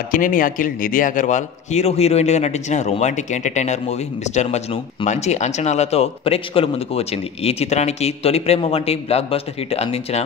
Akkineni Akhil, Nidhi Agarwal hero హీరోయిన్లుగా నటించిన romantic entertainer movie mister Majnu మంచి అంచనాలతో ప్రేక్షకుల ముందుకు వచ్చింది. ఈ చిత్రానికి తొలి ప్రేమ వంటి బ్లాక్ బస్టర్ హిట్ అందించిన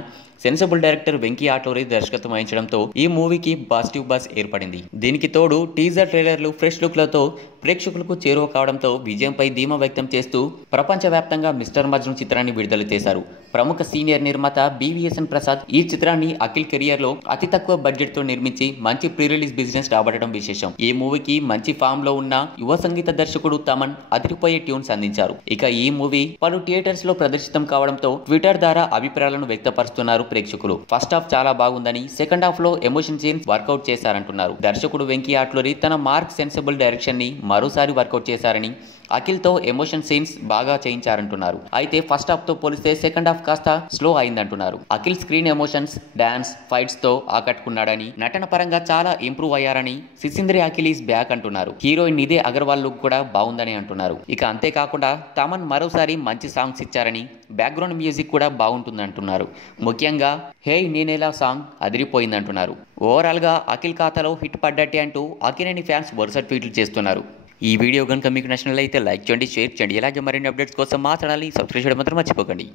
సెన్సిబుల్ డైరెక్టర్ వెంకీ ఆటూరి దర్శకత్వం వహించడంతో ఈ మూవీకి పాజిటివ్ బజ్ ఏర్పడింది. దీనికి తోడు టీజర్ ట్రైలర్లు ఫ్రెష్ లుక్లతో ప్రేక్షకులకు చేరువ కావడంతో విజయంపై ధీమా వ్యక్తం చేస్తూ ప్రపంచవ్యాప్తంగా మిస్టర్ మజ్ను చిత్రాన్ని విడుదల చేశారు. ప్రముఖ సీనియర్ నిర్మాత బివిఎస్ఎన్ ప్రసాద్ ఈ చిత్రాన్ని అఖిల్ కెరియర్ లో అతి తక్కువ బడ్జెట్ తో నిర్మించి మంచి ప్రీ రిలీజ్ బిజినెస్ రాబట్టడం విశేషం. ఈ మూవీకి మంచి ఫామ్ లో ఉన్న యువ సంగీత దర్శకుడు తమన్ అదిరిపోయే ట్యూన్స్ అందించారు. ఇక ఈ మూవీ పలు థియేటర్స్ లో ప్రదర్శితం కావడంతో ట్విట్టర్ ద్వారా అభిప్రాయాలను వ్యక్తపరుస్తున్నారు ప్రేక్షకులు. ఫస్ట్ హాఫ్ చాలా బాగుందని, సెకండ్ హాఫ్ లో ఎమోషన్ సీన్స్ వర్కౌట్ చేశారంటున్నారు. దర్శకుడు వెంకీ ఆట్లూరి తన మార్క్ సెన్సిబుల్ డైరెక్షన్ ని మరోసారి వర్కౌట్ చేశారని, అఖిల్ తో ఎమోషన్ సీన్స్ బాగా చేయించారంటున్నారు. అయితే ఫస్ట్ హాఫ్ తో పోలిస్తే సెకండ్ హాఫ్ కాస్త స్లో అయిందంటున్నారు. Akhil screen emotions, dance, fights తో ఆకట్టుకున్నాడని, నటన పరంగా చాలా ఇంప్రూవ్ అయ్యారని, సిసింద్రి అఖిల్ ఈస్ బ్యాక్ అంటున్నారు. హీరోయిన్ నిధి అగర్వాల్ లుక్ కూడా బాగుందని అంటున్నారు. ఇక అంతేకాకుండా తమన్ మరోసారి మంచి సాంగ్స్ ఇచ్చారని, బ్యాక్గ్రౌండ్ మ్యూజిక్ కూడా బాగుంటుందంటున్నారు. ముఖ్యంగా హే నేనేలా సాంగ్ అదిరిపోయిందంటున్నారు. ఓవరాల్ గా అఖిల్ ఖాతాలో హిట్ పడ్డట్టే అంటూ అక్కినేని ఫ్యాన్స్ వరుస ట్వీట్లు చేస్తున్నారు. ఈ వీడియో కనుక మీకు నచ్చినట్లయితే లైక్ చేయండి, షేర్ చేయండి. ఇలాగే మరిన్ని అప్డేట్స్ కోసం మా ఛానల్ని సబ్స్క్రైబ్ చేయడం మాత్రం మర్చిపోకండి.